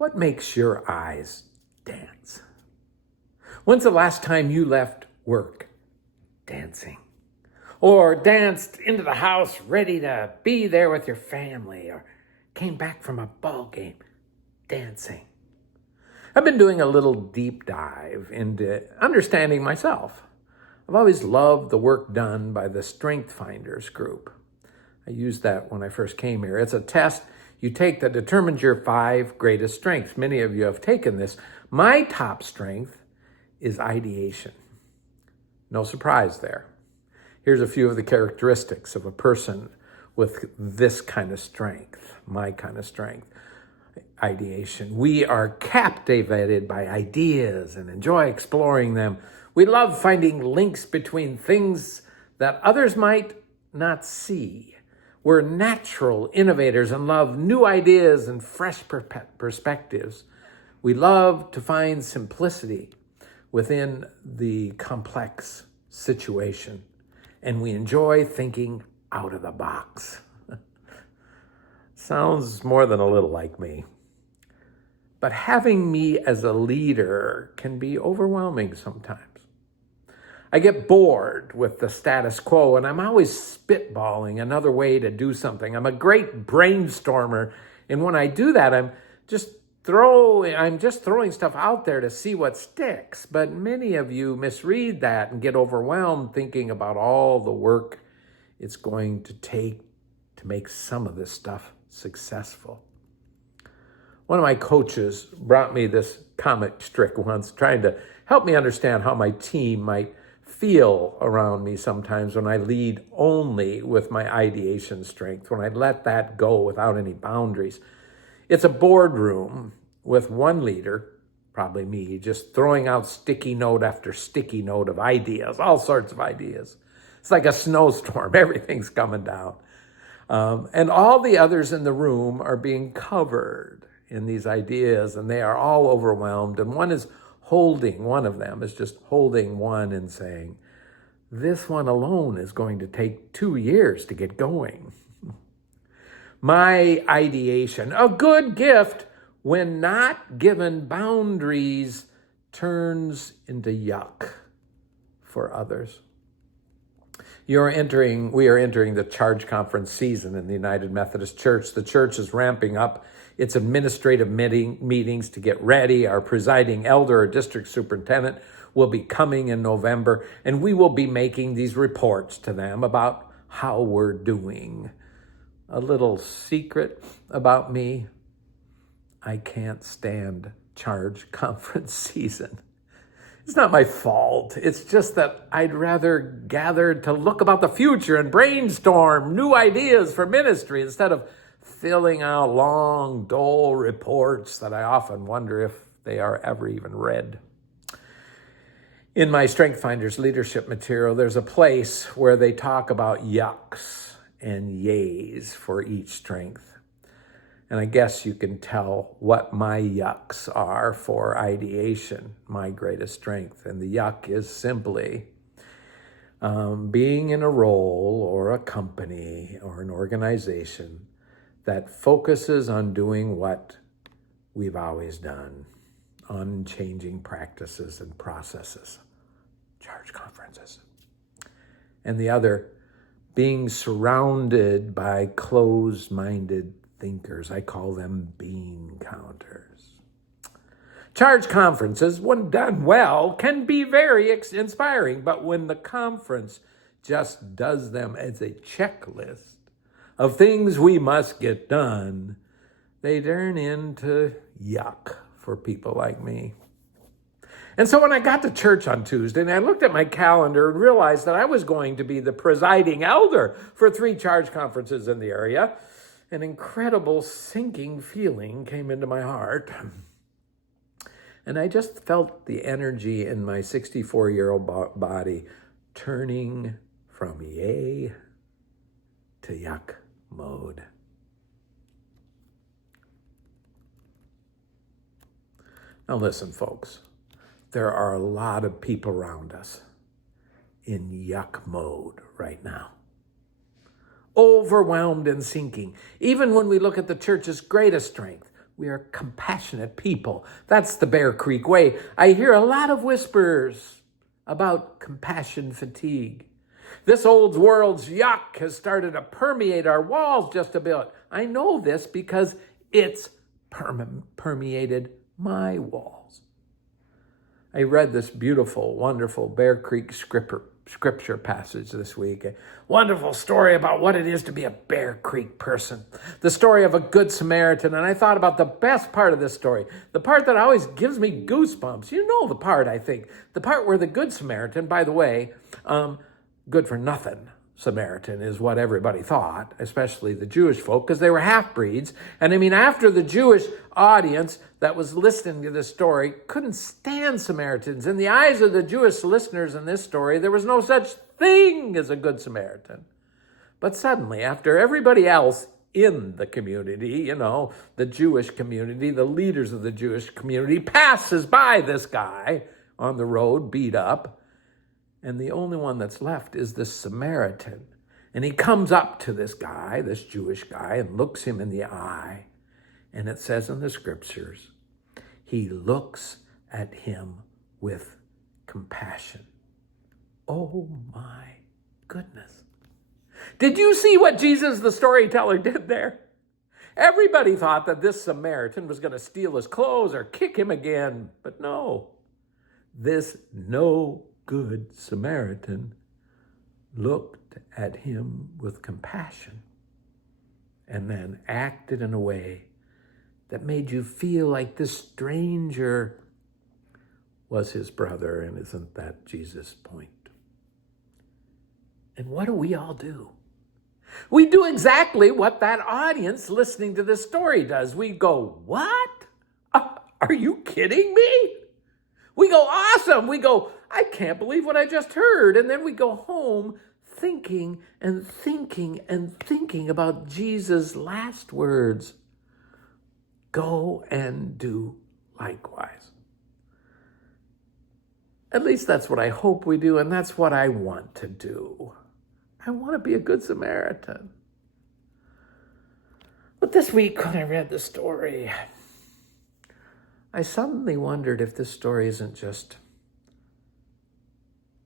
What makes your eyes dance? When's the last time you left work dancing? Or danced into the house ready to be there with your family, or came back from a ball game dancing? I've been doing a little deep dive into understanding myself. I've always loved the work done by the Strength Finders group. I used that when I first came here. It's a test you take that determines your 5 greatest strengths. Many of you have taken this. My top strength is ideation. No surprise there. Here's a few of the characteristics of a person with this kind of strength, my kind of strength. Ideation. We are captivated by ideas and enjoy exploring them. We love finding links between things that others might not see. We're natural innovators and love new ideas and fresh perspectives. We love to find simplicity within the complex situation, and we enjoy thinking out of the box. Sounds more than a little like me. But having me as a leader can be overwhelming sometimes. I get bored with the status quo, and I'm always spitballing another way to do something. I'm a great brainstormer, and when I do that, I'm just throwing stuff out there to see what sticks. But many of you misread that and get overwhelmed thinking about all the work it's going to take to make some of this stuff successful. One of my coaches brought me this comic strip once, trying to help me understand how my team might feel around me sometimes when I lead only with my ideation strength, when I let that go without any boundaries. It's a boardroom with one leader, probably me, just throwing out sticky note after sticky note of ideas, all sorts of ideas. It's like a snowstorm. Everything's coming down. And all the others in the room are being covered in these ideas, and they are all overwhelmed. And one of them is just holding one and saying, this one alone is going to take 2 years to get going. My ideation, a good gift when not given boundaries, turns into yuck for others. We are entering the Charge Conference season in the United Methodist Church. The church is ramping up its administrative meetings to get ready. Our presiding elder or district superintendent will be coming in November, and we will be making these reports to them about how we're doing. A little secret about me, I can't stand Charge Conference season. It's not my fault. It's just that I'd rather gather to look about the future and brainstorm new ideas for ministry instead of filling out long, dull reports that I often wonder if they are ever even read. In my Strength Finders leadership material, there's a place where they talk about yucks and yays for each strength. And I guess you can tell what my yucks are for ideation, my greatest strength. And the yuck is simply being in a role or a company or an organization that focuses on doing what we've always done, unchanging practices and processes, charge conferences. And the other, being surrounded by closed-minded thinkers. I call them bean counters. Charge conferences, when done well, can be very inspiring, but when the conference just does them as a checklist of things we must get done, they turn into yuck for people like me. And so when I got to church on Tuesday and I looked at my calendar and realized that I was going to be the presiding elder for 3 charge conferences in the area, an incredible sinking feeling came into my heart. And I just felt the energy in my 64-year-old body turning from yay to yuck mode. Now listen, folks, there are a lot of people around us in yuck mode right now. Overwhelmed and sinking. Even when we look at the church's greatest strength, We are compassionate people. That's the Bear Creek way. I hear a lot of whispers about compassion fatigue. This old world's yuck has started to permeate our walls just a bit. I know this because it's permeated my walls. I read this beautiful, wonderful Bear Creek scripture passage this week. A wonderful story about what it is to be a Bear Creek person. The story of a good Samaritan. And I thought about the best part of this story. The part that always gives me goosebumps. You know the part, I think. The part where the good Samaritan, by the way, good for nothing Samaritan is what everybody thought, especially the Jewish folk, because they were half-breeds. And I mean, after the Jewish audience that was listening to this story couldn't stand Samaritans, in the eyes of the Jewish listeners in this story, there was no such thing as a good Samaritan. But suddenly, after everybody else in the community, the Jewish community, the leaders of the Jewish community, passes by this guy on the road, beat up, and the only one that's left is the Samaritan. And he comes up to this guy, this Jewish guy, and looks him in the eye. And it says in the scriptures, he looks at him with compassion. Oh my goodness. Did you see what Jesus, the storyteller, did there? Everybody thought that this Samaritan was going to steal his clothes or kick him again. But no, this no good Samaritan looked at him with compassion and then acted in a way that made you feel like this stranger was his brother. And isn't that Jesus' point? And what do we all do? We do exactly what that audience listening to this story does. We go, what? Are you kidding me? We go, awesome. We go, I can't believe what I just heard. And then we go home thinking and thinking and thinking about Jesus' last words. Go and do likewise. At least that's what I hope we do, and that's what I want to do. I want to be a good Samaritan. But this week when I read the story, I suddenly wondered if this story isn't just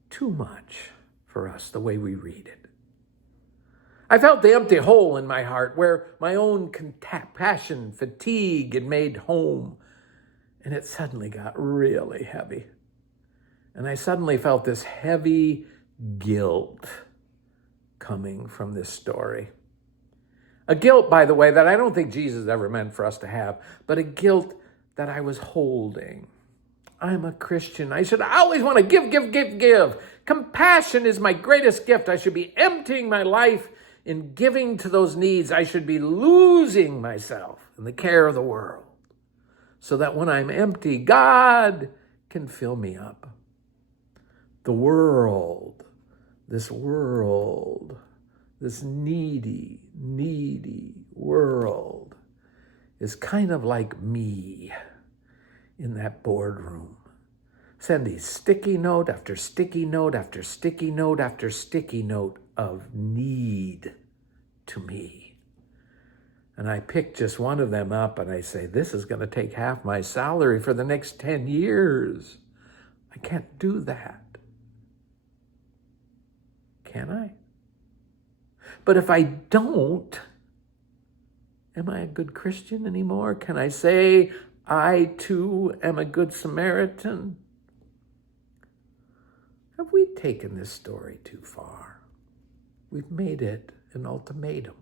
too much for us, the way we read it. I felt the empty hole in my heart where my own compassion, fatigue had made home. And it suddenly got really heavy. And I suddenly felt this heavy guilt coming from this story. A guilt, by the way, that I don't think Jesus ever meant for us to have, but a guilt that I was holding. I'm a Christian. I should always want to give. Compassion is my greatest gift. I should be emptying my life in giving to those needs. I should be losing myself in the care of the world so that when I'm empty, God can fill me up. The world, this needy world is kind of like me in that boardroom. Sending sticky note after sticky note after sticky note after sticky note of need to me. And I pick just one of them up and I say, this is going to take half my salary for the next 10 years. I can't do that. Can I? But if I don't, am I a good Christian anymore? Can I say, I too am a good Samaritan? Have we taken this story too far? We've made it an ultimatum.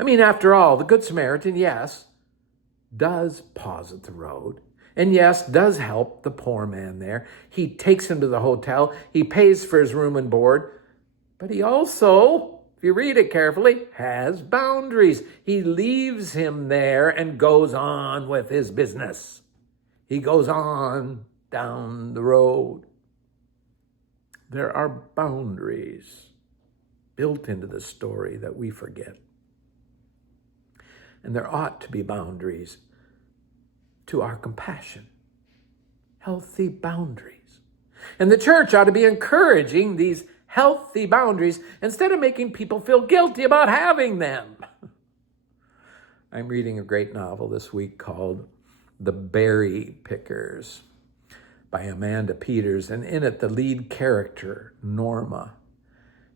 I mean, after all, the Good Samaritan, yes, does pause at the road. And yes, does help the poor man there. He takes him to the hotel. He pays for his room and board. But he also, if you read it carefully, has boundaries. He leaves him there and goes on with his business. He goes on down the road. There are boundaries built into the story that we forget. And there ought to be boundaries to our compassion, healthy boundaries. And the church ought to be encouraging these healthy boundaries instead of making people feel guilty about having them. I'm reading a great novel this week called The Berry Pickers by Amanda Peters, and in it the lead character, Norma,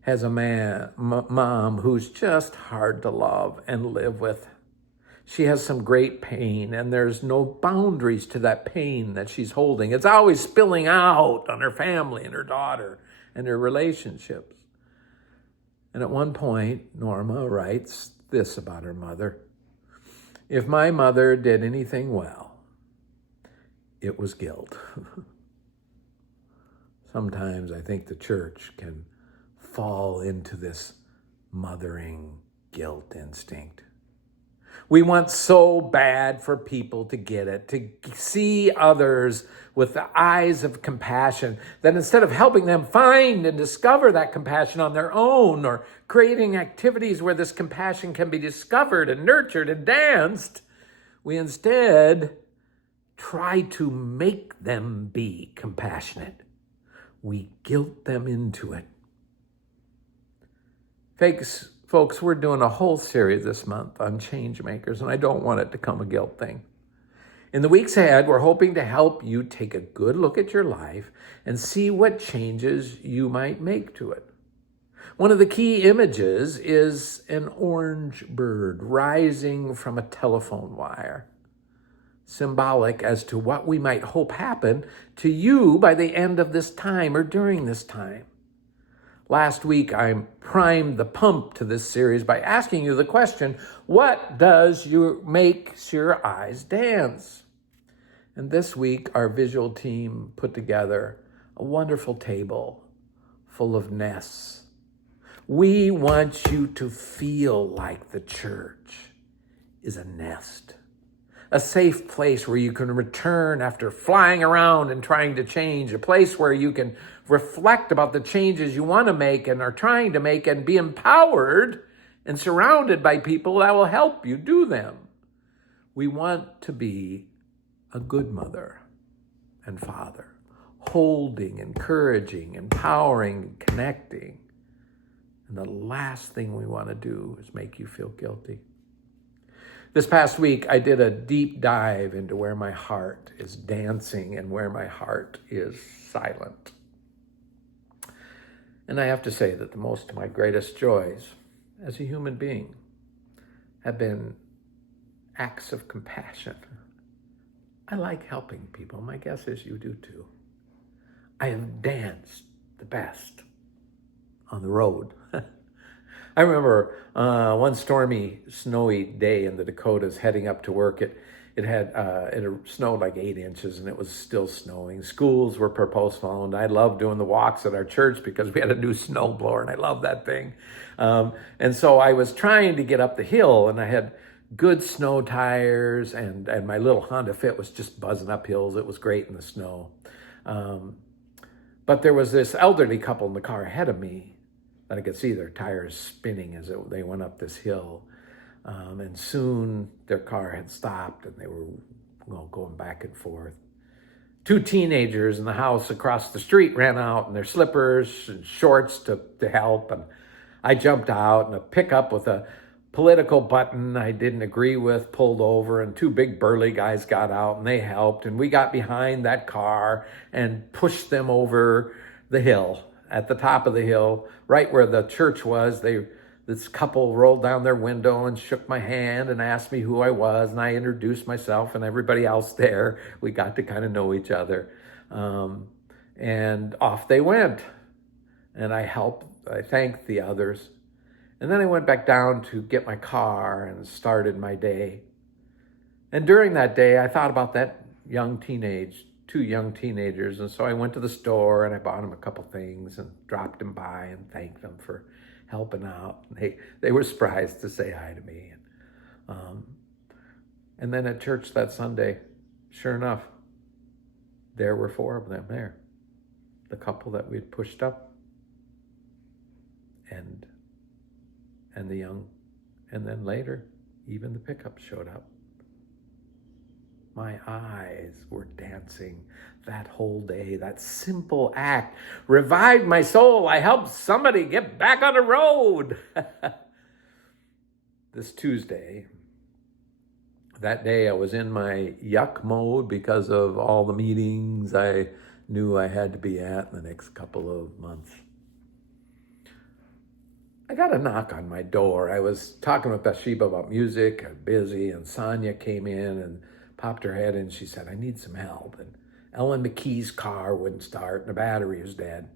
has a mom who's just hard to love and live with. She has some great pain, and there's no boundaries to that pain that she's holding. It's always spilling out on her family and her daughter and her relationships. And at one point, Norma writes this about her mother: "If my mother did anything well, it was guilt." Sometimes I think the church can fall into this mothering guilt instinct. We want so bad for people to get it, to see others with the eyes of compassion, that instead of helping them find and discover that compassion on their own, or creating activities where this compassion can be discovered and nurtured and danced, we instead try to make them be compassionate. We guilt them into it. Folks, we're doing a whole series this month on change makers, and I don't want it to become a guilt thing. In the weeks ahead, we're hoping to help you take a good look at your life and see what changes you might make to it. One of the key images is an orange bird rising from a telephone wire, symbolic as to what we might hope happen to you by the end of this time or during this time. Last week, I primed the pump to this series by asking you the question, what does makes your eyes dance? And this week, our visual team put together a wonderful table full of nests. We want you to feel like the church is a nest, a safe place where you can return after flying around and trying to change, a place where you can reflect about the changes you want to make and are trying to make, and be empowered and surrounded by people that will help you do them. We want to be a good mother and father, holding, encouraging, empowering, connecting. And the last thing we want to do is make you feel guilty. This past week, I did a deep dive into where my heart is dancing and where my heart is silent. And I have to say that most of my greatest joys as a human being have been acts of compassion. I like helping people. My guess is you do too. I have danced the best on the road. I remember one stormy, snowy day in the Dakotas heading up to work. It had snowed like 8 inches, and it was still snowing. Schools were postponed. I loved doing the walks at our church because we had a new snow blower, and I loved that thing. And so I was trying to get up the hill, and I had good snow tires, and my little Honda Fit was just buzzing up hills. It was great in the snow. But there was this elderly couple in the car ahead of me that I could see their tires spinning as they went up this hill. And soon their car had stopped, and they were going back and forth. 2 teenagers in the house across the street ran out in their slippers and shorts to help. And I jumped out, and a pickup with a political button I didn't agree with pulled over, and 2 big burly guys got out, and they helped. And we got behind that car and pushed them over the hill. At the top of the hill, right where the church was, this couple rolled down their window and shook my hand and asked me who I was, and I introduced myself and everybody else there. We got to kind of know each other. And off they went. And I thanked the others. And then I went back down to get my car and started my day. And during that day, I thought about that 2 young teenagers. And so I went to the store and I bought them a couple things and dropped them by and thanked them for helping out. They were surprised to say hi to me. And then at church that Sunday, sure enough, there were 4 of them there. The couple that we'd pushed up, and the young, and then later, even the pickup showed up. My eyes were dancing that whole day. That simple act revived my soul. I helped somebody get back on the road. This Tuesday, That day I was in my yuck mode because of all the meetings I knew I had to be at in the next couple of months. I got a knock on my door. I was talking with Bathsheba about music, I'm busy, and Sonia came in and popped her head in. She said, I need some help. And Ellen McKee's car wouldn't start and the battery was dead.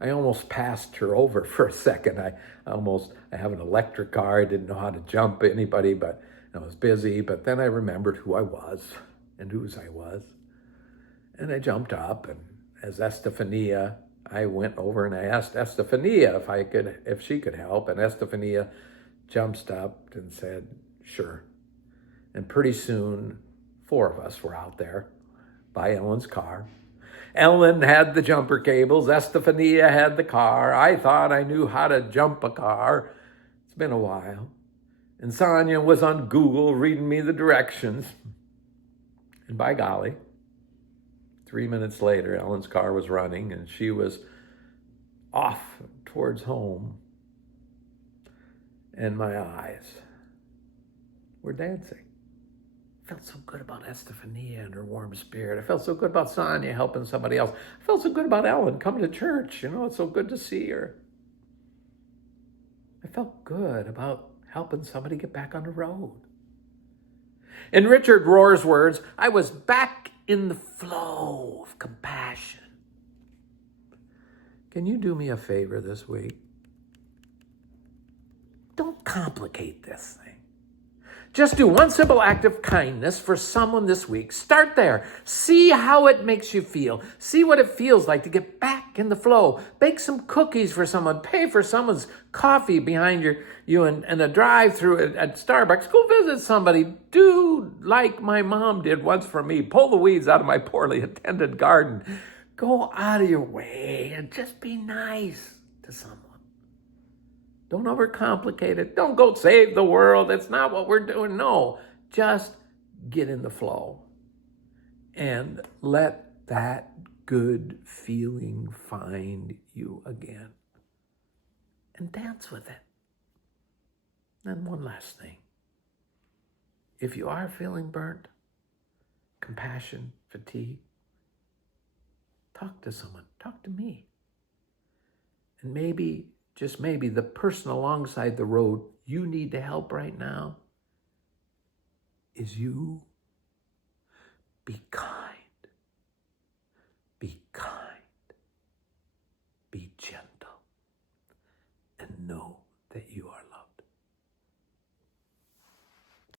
I almost passed her over for a second. I have an electric car. I didn't know how to jump anybody, but I was busy. But then I remembered who I was and whose I was. And I jumped up, and as Estefania, I went over and I asked Estefania if she could help. And Estefania jumped up and said, sure. And pretty soon, 4 of us were out there by Ellen's car. Ellen had the jumper cables. Estefania had the car. I thought I knew how to jump a car. It's been a while. And Sonia was on Google reading me the directions. And by golly, 3 minutes later, Ellen's car was running and she was off towards home. And my eyes were dancing. I felt so good about Estefania and her warm spirit. I felt so good about Sonia helping somebody else. I felt so good about Ellen coming to church. It's so good to see her. I felt good about helping somebody get back on the road. In Richard Rohr's words, I was back in the flow of compassion. Can you do me a favor this week? Don't complicate this thing. Just do one simple act of kindness for someone this week. Start there. See how it makes you feel. See what it feels like to get back in the flow. Bake some cookies for someone. Pay for someone's coffee behind you in a drive-thru at Starbucks. Go visit somebody. Do like my mom did once for me. Pull the weeds out of my poorly attended garden. Go out of your way and just be nice to someone. Don't overcomplicate it. Don't go save the world. It's not what we're doing. No, just get in the flow and let that good feeling find you again and dance with it. And one last thing. If you are feeling burnt, compassion, fatigue, talk to someone. Talk to me. And maybe, just maybe, the person alongside the road you need to help right now is you. Be kind. Be kind.